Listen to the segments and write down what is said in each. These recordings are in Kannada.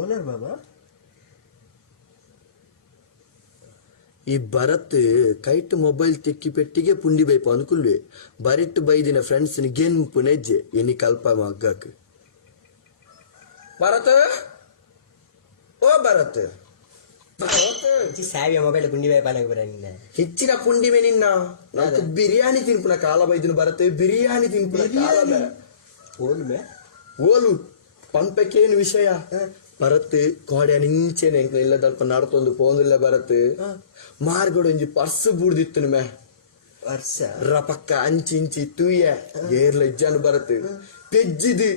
ಓನರ್ ಬಾಬಾ ಈ ಭರತ್ ಕೈಟ್ ಮೊಬೈಲ್ ತೆಕ್ಕಿ ಪೆಟ್ಟಿಗೆ ಪುಂಡಿ ಬೈಪ ಅನುಕುಲ್ವೆ ಬರಿಟ್ ಬೈದಿನ ಫ್ರೆಂಡ್ಸ್ ಗೆನ್ಪು ನೆಜ್ಜೆ ಎನಿ ಕಲ್ಪ ಮಗ್ಗಕ್ ಭರತ್ ಓ ಭರತ್ ಸಾವಿಯ ಮೊಬೈಲ್ ಪುಂಡಿ ಬೈ ಪಾಲಕ ಬರ ನಿನ್ನ ಹೆಚ್ಚಿನ ಪುಂಡಿವೆ ನಿನ್ನ నాకు ಬಿರಿಯಾನಿ ತಿನ್ಪುನ ಕಾಲ ಬೈದಿನ ಭರತ್ ಬಿರಿಯಾನಿ ತಿನ್ಪುನ ಕಾಲ ಓಲ್ಮೆ ಓಲು ಪಂಪಕ್ಕೇನು ವಿಷಯ ಭರತ್ ಕೋಡೆ ನಿಂಚೆನೆ ಇಲ್ಲದಲ್ಪ ನಡ್ತೊಂದು ಪೋಂದಿಲ್ಲ ಭರತ್ ಮಾರ್ಗಡು ಒಂಜಿ ಪರ್ಸ್ ಬೂಡ್ದಿತ್ತು ಮೇ ವರ್ಷ ರಪಕ್ಕ ಅಂಚಿಂಚಿ ತೂಯ ಏರ್ಲ ಇಜ್ಜಾನು ಭರತ್ ಪೆಜ್ಜಿದು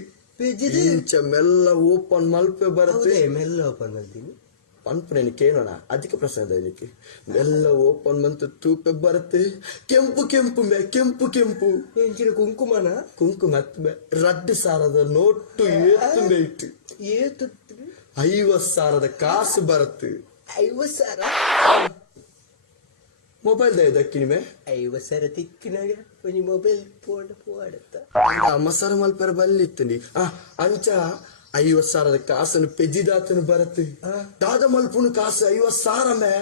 ಇಂಚ ಮೆಲ್ಲ ಓಪನ್ ಮಲ್ಪೆ ಭರತ್ ಮೆಲ್ಲ ಓಪನ್ ಮಾಡ್ತೀನಿ ಪನ್ಪುನೇನು ಕೇಳೋಣ ಅಧಿಕ ಪ್ರಸಾದ ಇದಕ್ಕೆ ಮೆಲ್ಲ ಓಪನ್ ಮಂತ್ ತೂಪೆ ಬರುತ್ತೆ ಕೆಂಪು ಕೆಂಪು ಮೇ ಕೆಂಪು ಕೆಂಪು ಎಂಚಿನ ಕುಂಕುಮನ ಕುಂಕುಮ ಹತ್ತು ರಡ್ಡು ಸಾರದ ನೋಟು ಏತು ಮೇಯ್ತು ಏತು 50,000 ಕಾಸು ಬರುತ್ತೆ 50,000 ಮೊಬೈಲ್ ದಕ್ಕಿನಿಮೆ 50,000 ತಿಕ್ಕಿನಾಗ ಒಂದು ಮೊಬೈಲ್ ಪೋಡತ್ತ ಮಸಾರ ಮಲ್ಪರ ಬಲ್ಲಿತ್ತು ನೀ ಅಂಚ 50,000 ಕಾಸನ್ನು ಪೆಜ್ಜಿದಾತನು ಬರುತ್ತೆ ದಾದ ಮಲ್ಪುನು ಕಾಸು 50,000 ಮೇ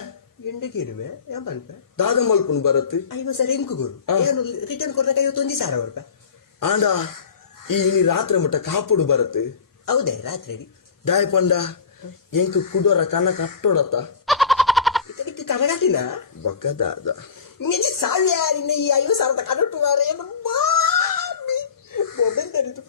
ಎಂಡಕೇನುಮೆ ಯಾಪನ್ಪೆ ದಾದ ಮಲ್ಪುನು ಬರುತ್ತೆ 50,000 ಎಂಕು ಗುರು ಏನು ರಿಟರ್ನ್ ಕೊಡ್ದಾಗ 51,000 ರೂಪಾಯಿ ಆಂಡ ಈ ರಾತ್ರಿ ಮಟ್ಟ ಕಾಪುಡು ಬರುತ್ತೆ ಹೌದೇ ರಾತ್ರಿ ದಾಯ ಪಂಡ ಎಂಕು ಕುಡೋರ ಕನ್ನ ಕಟ್ಟೋಡತ್ತ ಇದಕ್ಕೆ ಕನಗಾಟಿನ ಬಗ್ಗದಾದ ನಿಜ ಸಾವ್ಯ ನಿನ್ನ ಈ 50,000 ಕನಟ್ಟು ಮಾರ ಏನು ಮೊಬೈಲ್ ತರಿತು